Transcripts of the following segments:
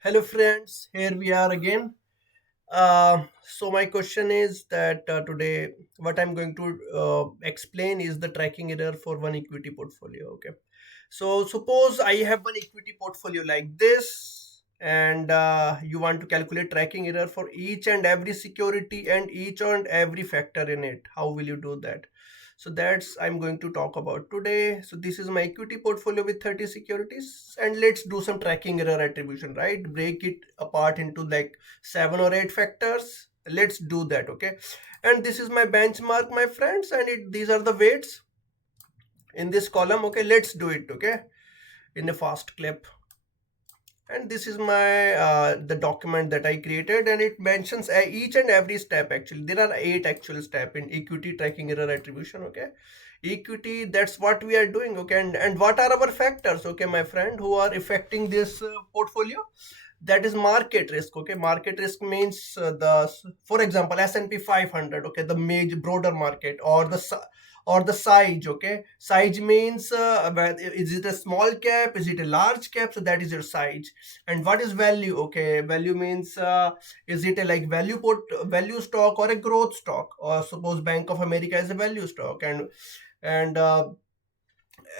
Hello, friends. Here we are again. So my question is that today, what I'm going to explain is the tracking error for one equity portfolio. Okay. So suppose I have one equity portfolio like this, and you want to calculate tracking error for each and every security and each and every factor in it. How will you do that? So that's I'm going to talk about today. So this is my equity portfolio with 30 securities, and let's do some tracking error attribution, right? Break it apart into like 7 or 8 factors. Let's do that, okay? And this is my benchmark, my friends, and these are the weights in this column. Okay, let's do it, okay, in a fast clip. And this is my the document that I created, and it mentions each and every step. Actually, there are 8 actual step in equity tracking error attribution. Okay, equity, that's what we are doing. Okay, and what are our factors, okay, my friend, who are affecting this portfolio? That is market risk. Okay, market risk means for example, S&P 500. Okay, the major broader market, or the size. Okay, size means is it a small cap, is it a large cap? So that is your size. And what is value? Okay, value means is it a like value stock or a growth stock? Or suppose Bank of America is a value stock, and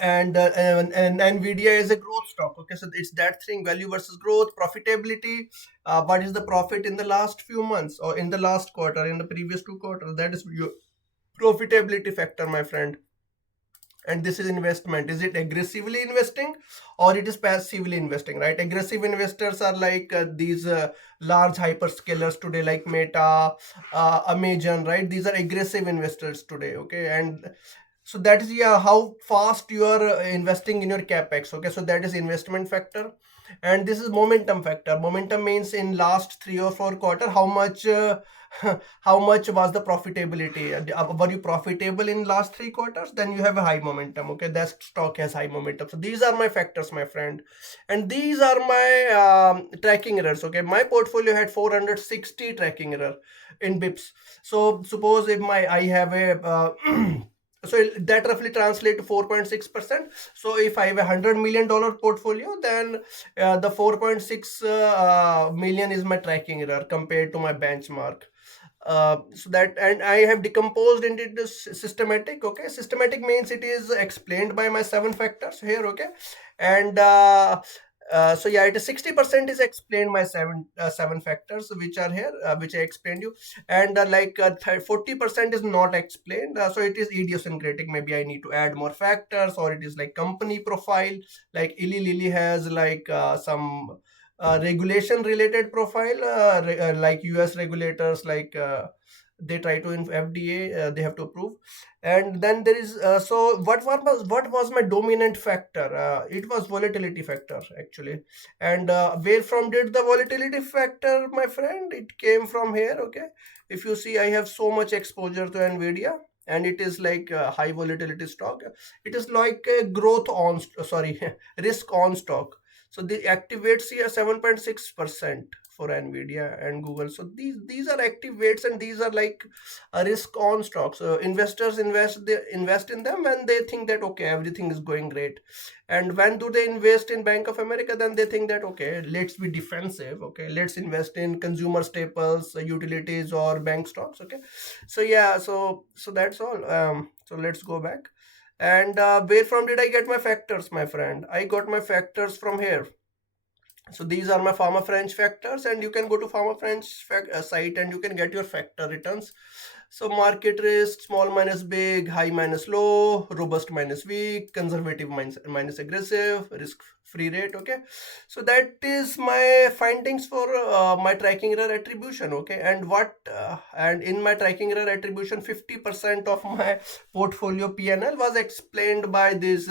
and Nvidia is a growth stock. Okay, so it's that thing, value versus growth. Profitability, what is the profit in the last few months, or in the last quarter, in the previous 2 quarters? That is your profitability factor, my friend. And this is investment, is it aggressively investing or it is passively investing, right? Aggressive investors are like these large hyperscalers today, like Meta, Amazon, right? These are aggressive investors today. Okay, and so that is, yeah, how fast you are investing in your capex. Okay, so that is investment factor. And this is momentum factor. Momentum means in last 3 or 4 quarter, how much how much was the profitability? Were you profitable in last 3 quarters? Then you have a high momentum. Okay, that stock has high momentum. So these are my factors, my friend, and these are my tracking errors. Okay, my portfolio had 460 tracking error in bips. So suppose if my I have a so that roughly translate to 4.6%. So if I have $100 million portfolio, then the 4.6 million is my tracking error compared to my benchmark. So that, and I have decomposed into this systematic. Okay, systematic means it is explained by my 7 factors here. Okay, and so yeah, it is 60% is explained by 7 factors which are here, which I explained you. And 40% is not explained. So it is idiosyncratic. Maybe I need to add more factors, or it is like company profile. Like Eli Lilly has like some regulation related profile, like US regulators, like they try to in FDA, they have to approve. And then there is so what was my dominant factor? It was volatility factor, actually. And where from did the volatility factor, my friend? It came from here. Okay, if you see, I have so much exposure to Nvidia, and it is like a high volatility stock. It is like a growth on sorry risk on stock. So they activates here 7.6% for Nvidia and Google. So these are active weights, and these are like a risk on stocks. So investors invest in them, and they think that okay, everything is going great. And when do they invest in Bank of America? Then they think that okay, let's be defensive. Okay, let's invest in consumer staples, utilities, or bank stocks. Okay, so yeah, so that's all. So let's go back. And where from did I get my factors, my friend? I got my factors from here. So these are my Fama-French factors, and you can go to Fama-French site, and you can get your factor returns. So market risk, small minus big, high minus low, robust minus weak, conservative minus aggressive, risk free rate. Okay, so that is my findings for my tracking error attribution. Okay, and in my tracking error attribution, 50% of my portfolio PNL was explained by these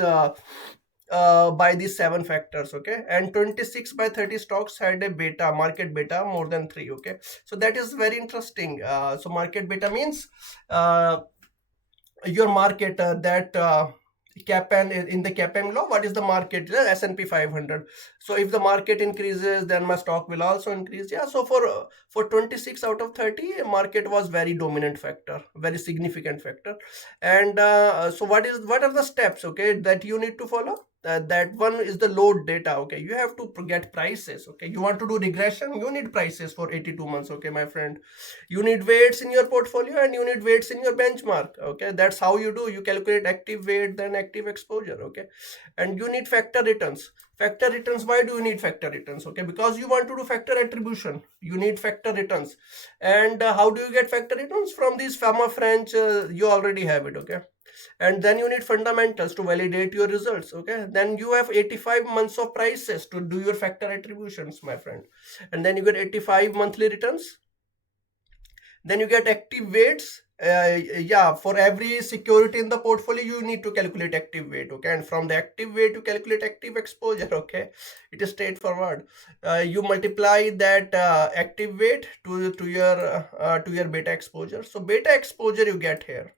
7 factors. Okay, and 26 by 30 stocks had a beta, market beta, more than 3. Okay, so that is very interesting. So market beta means your market, that CAPM, in the CAPM law, what is the market? S&P 500. So if the market increases, then my stock will also increase. Yeah, so for 26 out of 30, market was very dominant factor, very significant factor. And so what are the steps, okay, that you need to follow? that one is the load data. Okay, you have to get prices. Okay, you want to do regression, you need prices for 82 months. Okay, my friend, you need weights in your portfolio and you need weights in your benchmark. Okay, that's how you do. You calculate active weight, then active exposure. Okay, and you need factor returns. Factor returns, why do you need factor returns? Okay, because you want to do factor attribution, you need factor returns. And how do you get factor returns? From these Fama-French, you already have it. Okay, and then you need fundamentals to validate your results. Okay, then you have 85 months of prices to do your factor attributions, my friend. And then you get 85 monthly returns. Then you get active weights. Yeah, for every security in the portfolio you need to calculate active weight. Okay, and from the active weight you calculate active exposure. Okay, it is straightforward. You multiply that active weight to your beta exposure. So beta exposure you get here.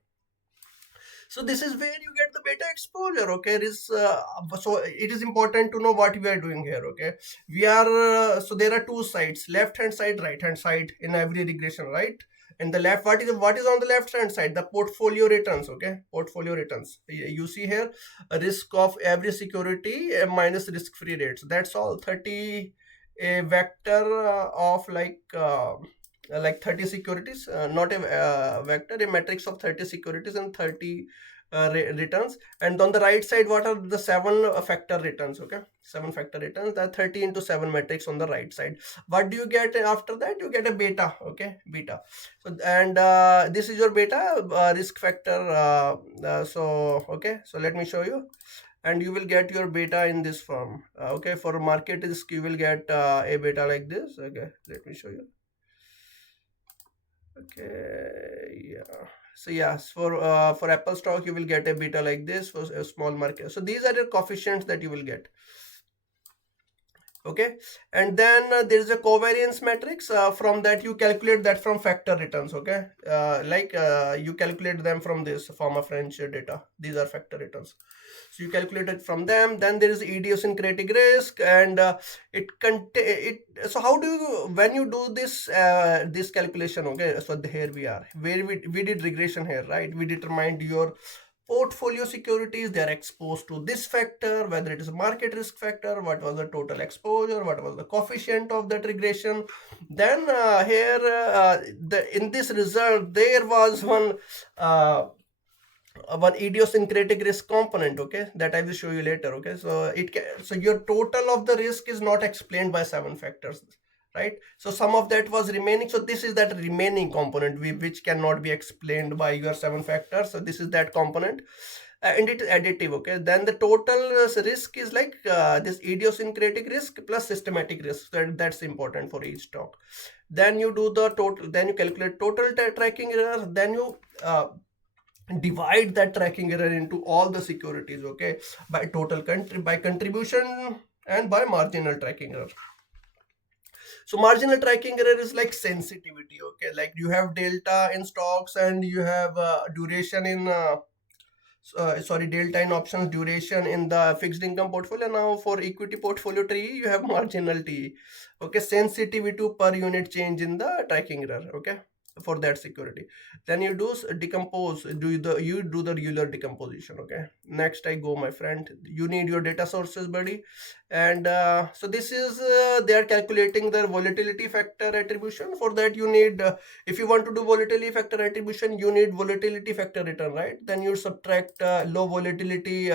So this is where you get the beta exposure. Okay, so it is important to know what we are doing here. Okay, we are so there are two sides, left hand side, right hand side in every regression, right? In the left, what is on the left hand side? The portfolio returns. Okay, portfolio returns. You see here a risk of every security minus risk free rates. That's all. 30 a vector of like 30 securities, not a vector, a matrix of 30 securities and 30 returns. And on the right side, what are the 7 factor returns? Okay, 7 factor returns, that 30 into 7 matrix on the right side. What do you get after that? You get a beta. Okay, beta. So, and this is your beta risk factor. So okay, so let me show you. And you will get your beta in this form. Okay, for market risk you will get a beta like this. Okay, let me show you. Okay, yeah. So yes, for Apple stock you will get a beta like this for a small market. So these are your coefficients that you will get. Okay, and then there is a covariance matrix. From that you calculate that from factor returns. Okay, you calculate them from this Fama-French data. These are factor returns. So you calculate it from them. Then there is idiosyncratic risk, and so how do you, when you do this calculation? Okay, so here we are where we did regression here, right? We determined your portfolio securities, they are exposed to this factor, whether it is a market risk factor, what was the total exposure, what was the coefficient of that regression. Then here in this result there was one idiosyncratic risk component. Okay, that I will show you later. Okay, so so your total of the risk is not explained by 7 factors, right? So some of that was remaining. So this is that remaining component which cannot be explained by your 7 factors. So this is that component. And it is additive. Okay, then the total risk is like this idiosyncratic risk plus systematic risk. That's important for each stock. Then you do the total, then you calculate total tracking error, then you divide that tracking error into all the securities. Okay, by total by contribution and by marginal tracking error. So marginal tracking error is like sensitivity. Okay, like you have delta in stocks and you have duration in sorry, delta in options, duration in the fixed income portfolio. Now for equity portfolio tree you have marginal T. Okay, sensitivity per unit change in the tracking error. Okay, for that security. Then you do decompose, you do the Euler decomposition. Okay, next I go, my friend. You need your data sources, buddy. And so this is they are calculating the volatility factor attribution. For that you need if you want to do volatility factor attribution, you need volatility factor return, right? Then you subtract low volatility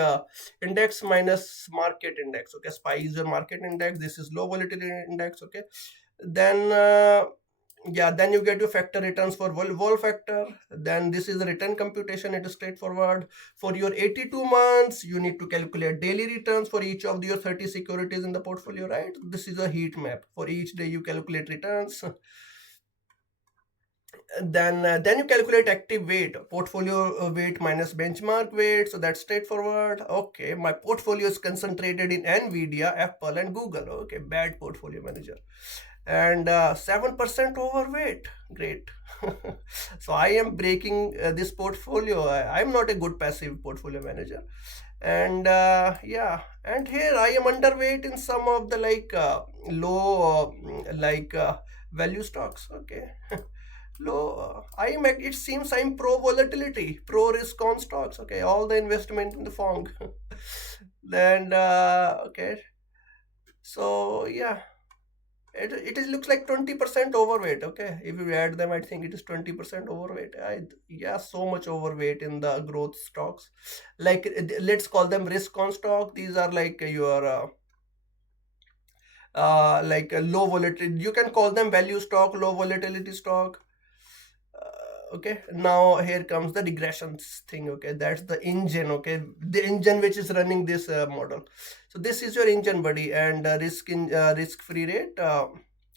index minus market index. Okay, SPY is your market index, this is low volatility index. Okay, then yeah, then you get your factor returns for vol factor. Then this is the return computation. It is straightforward. For your 82 months you need to calculate daily returns for each of your 30 securities in the portfolio, right? This is a heat map. For each day you calculate returns. Then you calculate active weight, portfolio weight minus benchmark weight. So that's straightforward. Okay, my portfolio is concentrated in Nvidia, Apple and Google. Okay, bad portfolio manager. And 7% overweight. Great. So I am breaking this portfolio. I'm not a good passive portfolio manager. And yeah, and here I am underweight in some of the low value stocks. Okay. Low, it seems I'm pro volatility, pro risk on stocks. Okay, all the investment in the fong. Then okay, so yeah, it is looks like 20% overweight. Okay, if you add them, I think it is 20% overweight. Yeah, so much overweight in the growth stocks. Like let's call them risk on stock. These are like your like a low volatility. You can call them value stock, low volatility stock. Okay, now here comes the regressions thing. Okay, that's the engine. Okay, the engine which is running this model. So this is your engine, buddy, and risk free rate.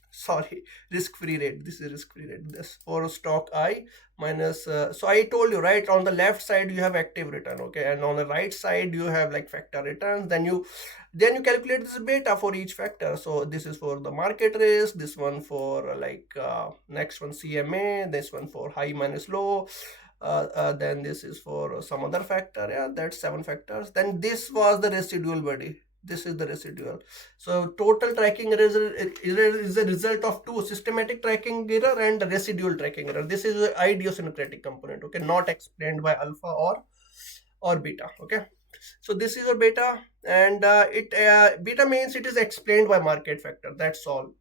Sorry, risk free rate. This is risk free rate. This for stock I minus. So I told you, right, on the left side you have active return. Okay, and on the right side you have like factor returns. Then you calculate this beta for each factor. So this is for the market risk, this one for like next one CMA, this one for high minus low, then this is for some other factor. Yeah, that's 7 factors. Then this was the residual, buddy. This is the residual. So total tracking error is a result of two: systematic tracking error and residual tracking error. This is the idiosyncratic component. Okay, not explained by alpha or beta. Okay, so this is a beta, and it beta means it is explained by market factor. That's all.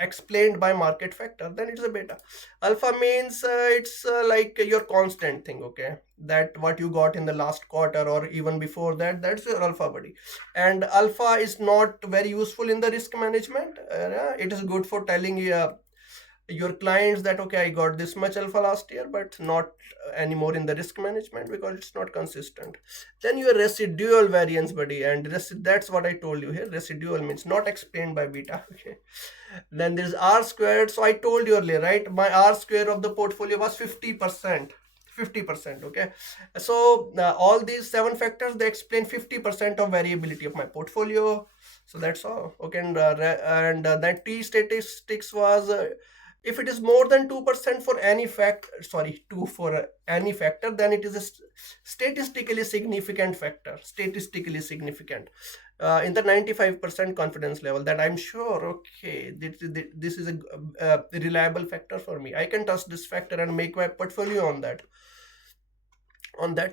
Explained by market factor, then it's a beta. Alpha means it's like your constant thing. Okay, that what you got in the last quarter or even before that, that's your alpha, buddy. And alpha is not very useful in the risk management. It is good for telling your clients that okay, I got this much alpha last year, but not anymore in the risk management because it's not consistent. Then your residual variance, buddy, and that's what I told you here. Residual means not explained by beta. Okay, then there's r squared. So I told you earlier, right, my r square of the portfolio was 50%. 50%. Okay, so all these 7 factors, they explain 50% of variability of my portfolio. So that's all. Okay, and that t statistics was if it is more than 2% for any fact, sorry, 2 for any factor, then it is a statistically significant factor. Statistically significant in the 95% confidence level, that I'm sure, okay, this is a reliable factor for me. I can trust this factor and make my portfolio on that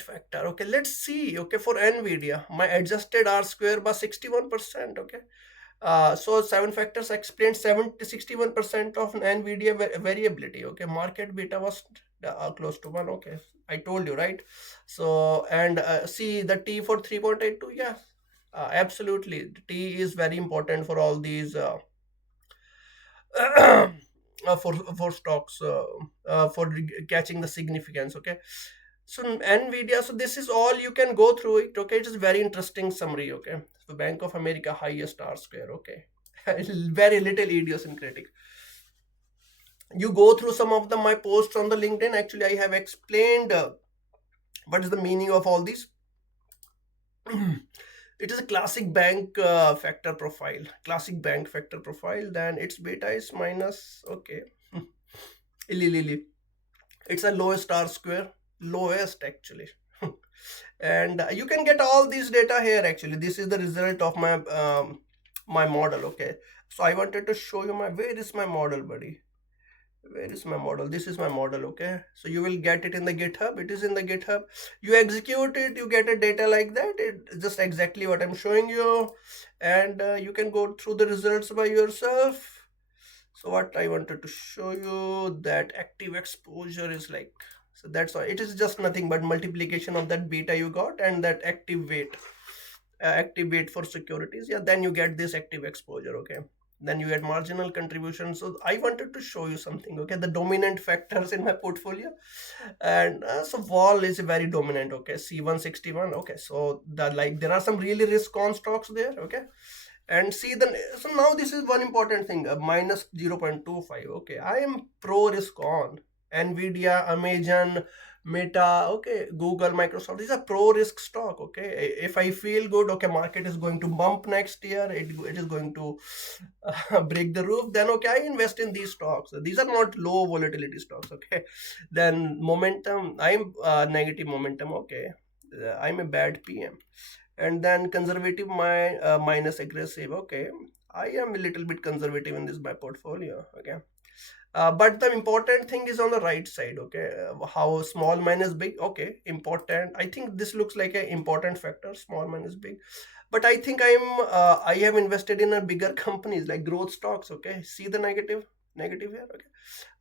factor. Okay, let's see. Okay, for Nvidia, my adjusted R square was 61%. Okay, so 7 factors explain 61% of Nvidia variability. Okay, market beta was close to 1. Okay, I told you, right? So, and see the T for 3.82. Yeah, absolutely. T is very important for all these for stocks for catching the significance. Okay, so Nvidia, so this is all, you can go through it. Okay, it is very interesting summary. Okay, so Bank of America highest R square. Okay, very little idiosyncratic. You go through some of the my posts on the LinkedIn. Actually, I have explained what is the meaning of all these. It is a classic bank factor profile. Classic bank factor profile. Then its beta is minus. Okay, illy. It's a lowest R square. Lowest actually. And you can get all these data here. Actually, this is the result of my model. Okay, so I wanted to show you where is my model, buddy. Where is my model? This is my model. Okay, so you will get it in the GitHub. It is in the GitHub. You execute it, you get a data like that. It's just exactly what I'm showing you, and you can go through the results by yourself. So what I wanted to show you, that active exposure is like, so that's why it is just nothing but multiplication of that beta you got and that active weight for securities. Yeah, then you get this active exposure. Okay, then you get marginal contribution. So I wanted to show you something. Okay, the dominant factors in my portfolio, and so vol is very dominant. Okay, C161. Okay, so there are some really risk on stocks there. Okay, and see then, so now this is one important thing, minus 0.25. Okay, I am pro risk on Nvidia, Amazon, Meta. Okay, Google, Microsoft, these are pro risk stock. Okay, if I feel good, okay, market is going to bump next year, it is going to break the roof, then okay, I invest in these stocks. These are not low volatility stocks. Okay, then momentum, I'm negative momentum. Okay, I'm a bad PM. And then conservative, minus aggressive. Okay, I am a little bit conservative in this my portfolio. Okay, But the important thing is on the right side, okay? How small minus big, okay, important. I think this looks like an important factor, small minus big. But I think I have invested in a bigger companies like growth stocks, okay? See the negative here, okay?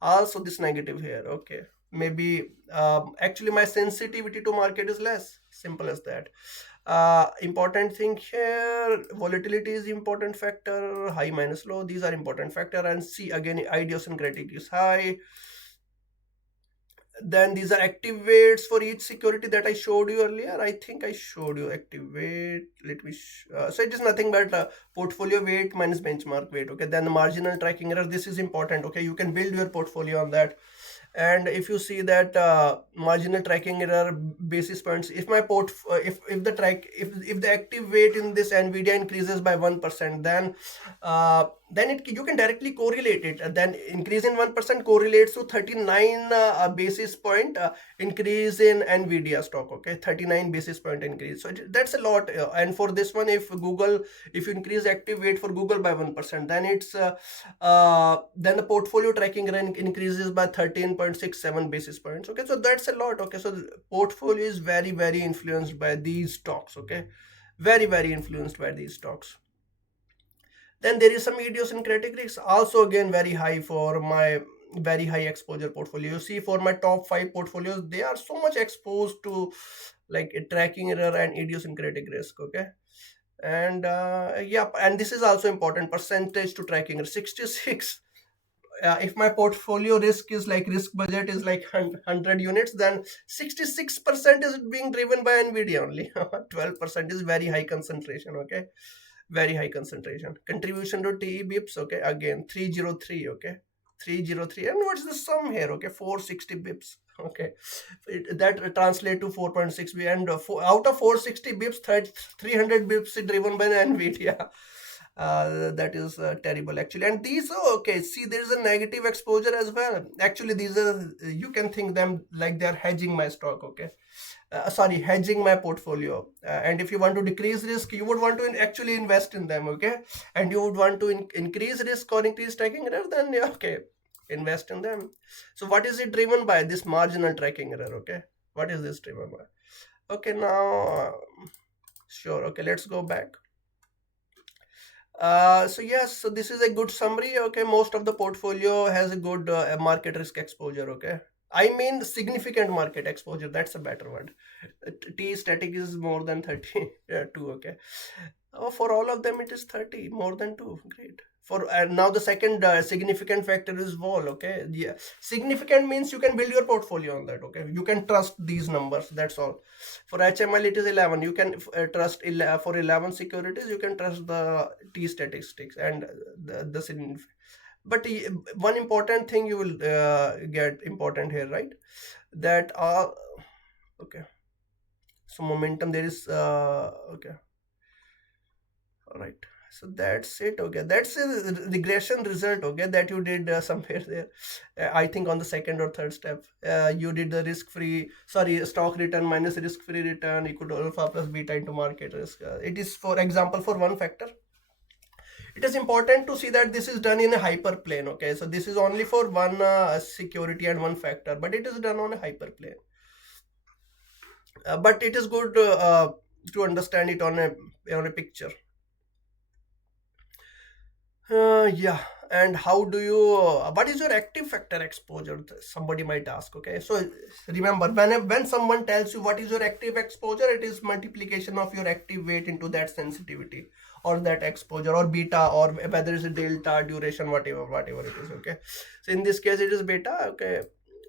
Also this negative here, okay? Maybe actually my sensitivity to market is less, simple as that. Important thing here, volatility is important factor, high minus low, these are important factor. And see again, idiosyncratic is high. Then these are active weights for each security that I showed you earlier. I think I showed you active weight. Let me so it is nothing but portfolio weight minus benchmark weight, okay? Then the marginal tracking error, this is important, okay? You can build your portfolio on that. And if you see that marginal tracking error basis points, if my if the if the active weight in this Nvidia increases by 1%, then you can directly correlate it. Then increase in 1% correlates to 39 basis point increase in Nvidia stock, okay? 39 basis point increase, so that's a lot. And for this one, if you increase active weight for Google by 1%, then then the portfolio tracking rank increases by 13.67 basis points, okay? So that's a lot, okay? So the portfolio is very influenced by these stocks, okay? Very influenced by these stocks. Then there is some idiosyncratic risks, also again very high for my very high exposure portfolio. You see, for my top 5 portfolios, they are so much exposed to like a tracking error and idiosyncratic risk, okay? And yeah, and this is also important, percentage to tracking error, 66. If my portfolio risk is like, risk budget is like 100 units, then 66% is being driven by Nvidia only. 12% is very high concentration, okay? Very high concentration. Contribution to TE bips, okay? Again 303, okay? 303. And what's the sum here, okay? 460 bips, okay? That translate to 4.6 b, and out of 460 bips, 300 bips is driven by Nvidia. That is terrible actually. And these, okay, see, there is a negative exposure as well. Actually, these are, you can think them like they're hedging my stock, okay? Sorry, hedging my portfolio. And if you want to decrease risk, you would want to actually invest in them, okay? And you would want to increase risk or increase tracking error, then yeah, okay, invest in them. So what is it driven by? This marginal tracking error, okay? What is this driven by? Okay, now sure, okay, let's go back. So yes, so this is a good summary, okay? Most of the portfolio has a good market risk exposure, okay? I mean significant market exposure, that's a better word. T static is more than 30, 2, okay? For all of them it is 30, more than 2, great. For now the second significant factor is vol, okay? Yeah, significant means you can build your portfolio on that, okay? You can trust these numbers, that's all. For HML it is 11, you can trust for 11 securities, you can trust the T statistics and the but one important thing you will get important here, right? That okay, so momentum there is okay, all right. So that's it, okay? That's a regression result, okay, that you did somewhere there. I think on the second or third step, you did the risk-free, sorry, stock return minus risk-free return equal to alpha plus beta into market risk. It is, for example, for one factor. It is important to see that this is done in a hyperplane, okay? So this is only for one security and one factor, but it is done on a hyperplane. But it is good to understand it on a picture. Yeah, and how do you? What is your active factor exposure? Somebody might ask. Okay, so remember, when someone tells you what is your active exposure, it is multiplication of your active weight into that sensitivity or that exposure or beta, or whether it's a delta, duration, whatever it is. Okay, so in this case it is beta. Okay,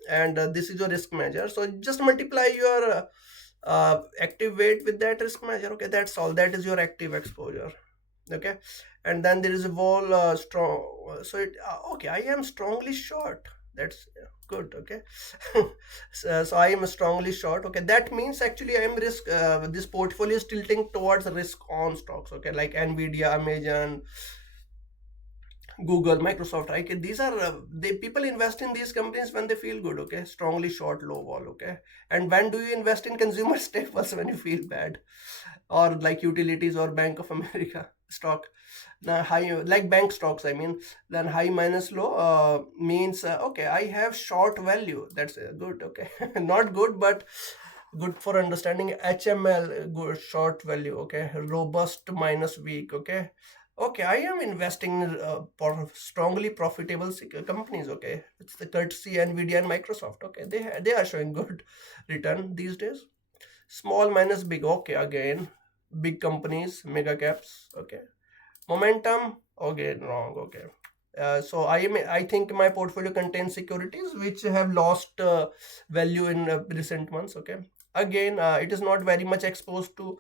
and this is your risk measure. So just multiply your active weight with that risk measure. Okay, that's all. That is your active exposure. Okay, and then there is a wall strong, so it okay, I am strongly short, that's good, okay. So I am strongly short, okay, that means actually I am risk this portfolio is tilting towards risk on stocks, okay, like Nvidia, Amazon, Google, Microsoft, right? These are people invest in these companies when they feel good, okay, strongly short, low wall, okay. And when do you invest in consumer staples? When you feel bad, or like utilities or Bank of America stock. high like bank stocks, I mean. Then high minus low means okay, I have short value, that's good, okay. Not good, but good for understanding. HML, good, short value, okay. Robust minus weak, okay. Okay, I am investing in strongly profitable companies, okay. It's the courtesy Nvidia and Microsoft, okay. They are showing good return these days. Small minus big, okay, again big companies, mega caps, okay. Momentum, okay, wrong, okay. So I think my portfolio contains securities which have lost value in recent months, okay. Again, it is not very much exposed to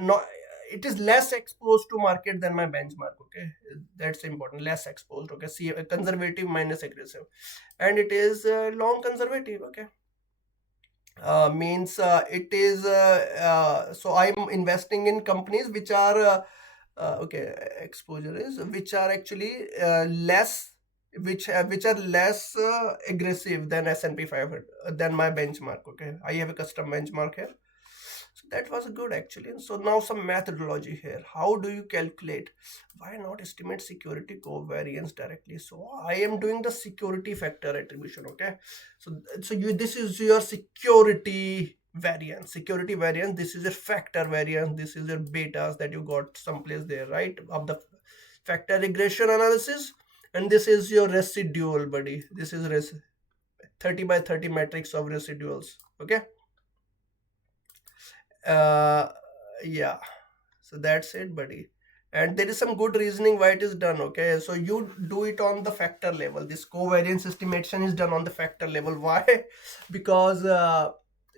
not it is less exposed to market than my benchmark, okay. That's important, less exposed, okay. See, conservative minus aggressive, and it is long conservative, okay. Means it is so I'm investing in companies which are okay, exposure is which are actually less, which are less aggressive than S&P 500, than my benchmark, okay. I have a custom benchmark here. So that was good actually. So now some methodology here. How do you calculate? Why not estimate security covariance directly? So I am doing the security factor attribution, okay. So you, this is your security variance, this is your factor variance, this is your betas that you got someplace there, right, of the factor regression analysis. And this is your residual, buddy. This is 30 by 30 matrix of residuals, okay. uh yeah, so that's it, buddy. And there is some good reasoning why it is done, okay. So you do it on the factor level. This covariance estimation is done on the factor level. Why? because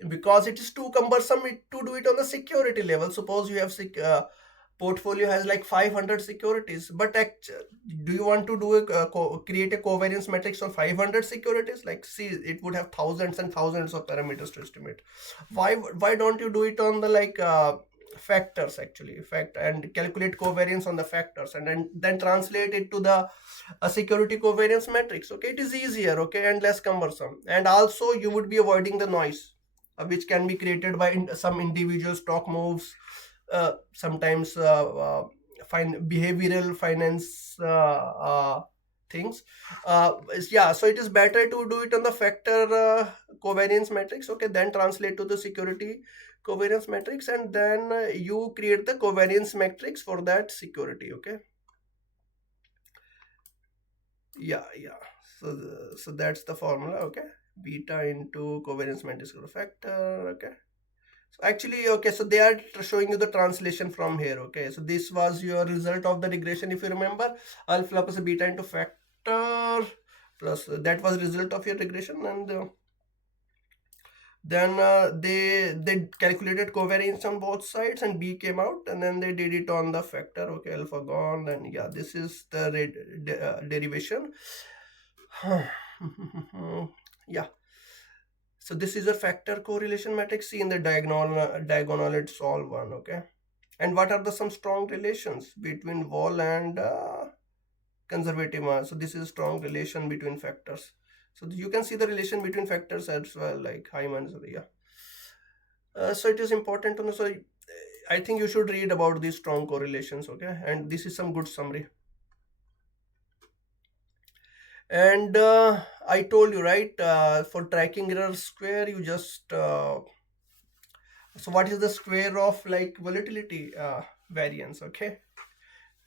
because it is too cumbersome to do it on the security level. Suppose you have portfolio has like 500 securities, but do you want to do create a covariance matrix on 500 securities? Like, see, it would have thousands and thousands of parameters to estimate. Why don't you do it on the like factors, actually, fact, and calculate covariance on the factors, and then translate it to the security covariance matrix, okay. It is easier, okay, and less cumbersome, and also you would be avoiding the noise which can be created by some individual stock moves, sometimes behavioral finance things. Yeah, so it is better to do it on the factor covariance matrix, okay, then translate to the security covariance matrix, and then you create the covariance matrix for that security, okay. Yeah. So that's the formula, okay. Beta into covariance matrix of the factor, okay. So actually, okay, so they are showing you the translation from here, okay. So this was your result of the regression, if you remember. Alpha plus beta into factor plus that was result of your regression, and then they calculated covariance on both sides, and B came out, and then they did it on the factor, okay. Alpha gone, and yeah, this is the derivation. Yeah. So this is a factor correlation matrix. See in the diagonal it's all one, okay. And what are the some strong relations between vol and conservative mass? So this is a strong relation between factors. So you can see the relation between factors as well, like high minus, yeah. So it is important to know. So I think you should read about these strong correlations, okay. And this is some good summary. And I told you, right, for tracking error square, you just so what is the square of like volatility variance, okay.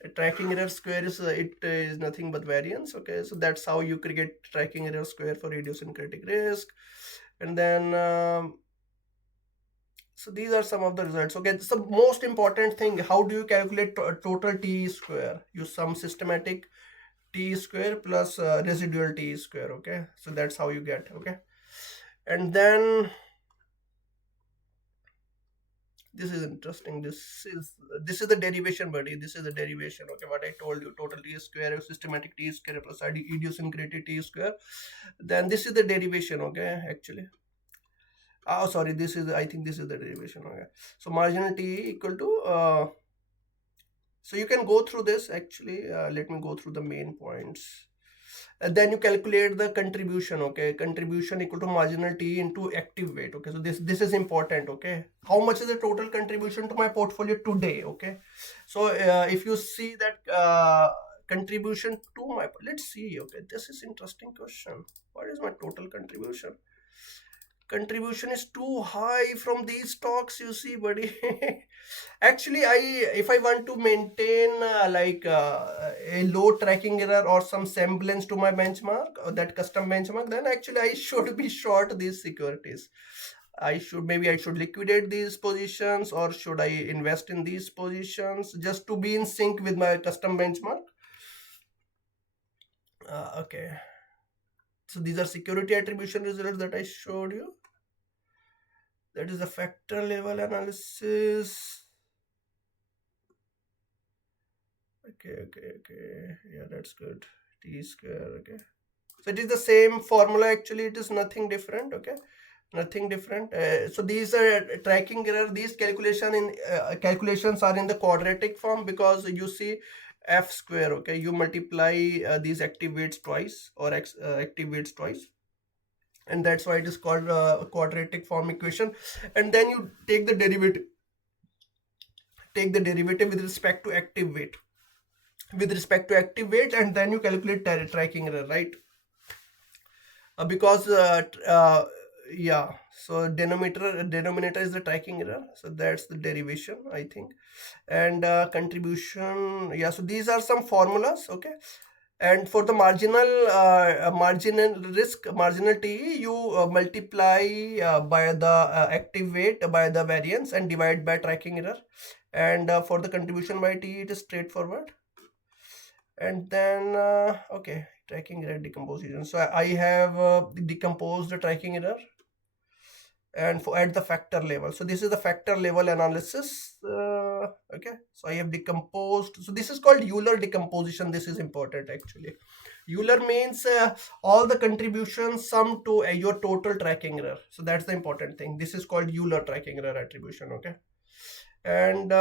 A tracking error square is it is nothing but variance, okay. So that's how you create tracking error square for idiosyncratic risk. And then so these are some of the results, okay. So most important thing, how do you calculate total t square? Use some systematic t square plus residual t square, okay. So that's how you get, okay. And then this is interesting. This is the derivation, buddy. This is the derivation, okay. What I told you, total t square, systematic t square plus idiosyncratic t square. Then this is the derivation, okay. Actually, oh sorry, this is, I think this is the derivation, okay. So marginal t equal to so you can go through this actually. Let me go through the main points. Then you calculate the contribution. Okay, contribution equal to marginal T into active weight. Okay, so this is important. Okay, how much is the total contribution to my portfolio today? Okay, so if you see that contribution to my, let's see. Okay, this is interesting question. What is my total contribution? Contribution is too high from these stocks, you see, buddy. Actually, if I want to maintain a low tracking error or some semblance to my benchmark or that custom benchmark, then actually I should be short these securities. Maybe I should liquidate these positions, or should I invest in these positions just to be in sync with my custom benchmark? Okay, so these are security attribution results that I showed you. That is the factor level analysis. Okay. Yeah, that's good. T square. Okay. So it is the same formula. Actually, it is nothing different. Okay, nothing different. So these are tracking error. These calculations are in the quadratic form, because you see f square. Okay, you multiply these active weights twice, or active weights twice, and that's why it is called quadratic form equation. And then you take the derivative. Take the derivative with respect to active weight. And then you calculate tracking error, right? Because yeah, so denominator is the tracking error, so that's the derivation, I think. And contribution, yeah, so these are some formulas. Okay, and for the marginal risk, marginal T, you multiply by the active weight by the variance and divide by tracking error. And for the contribution by T, it is straightforward. And then okay, tracking error decomposition. So I have decomposed the tracking error, and for at the factor level. So this is the factor level analysis. Okay, so I have decomposed. So this is called Euler decomposition. This is important actually. Euler means all the contributions sum to your total tracking error. So that's the important thing. This is called Euler tracking error attribution. Okay, and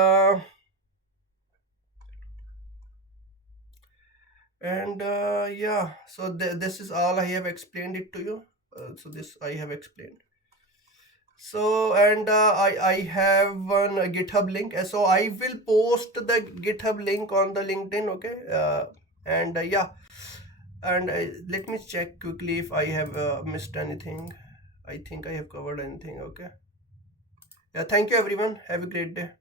yeah, so this is all I have explained it to you. So this I have explained. So, and I have one GitHub link. So I will post the GitHub link on the LinkedIn. Okay, and yeah, and let me check quickly if I have missed anything. I think I have covered anything. Okay, yeah, thank you everyone, have a great day.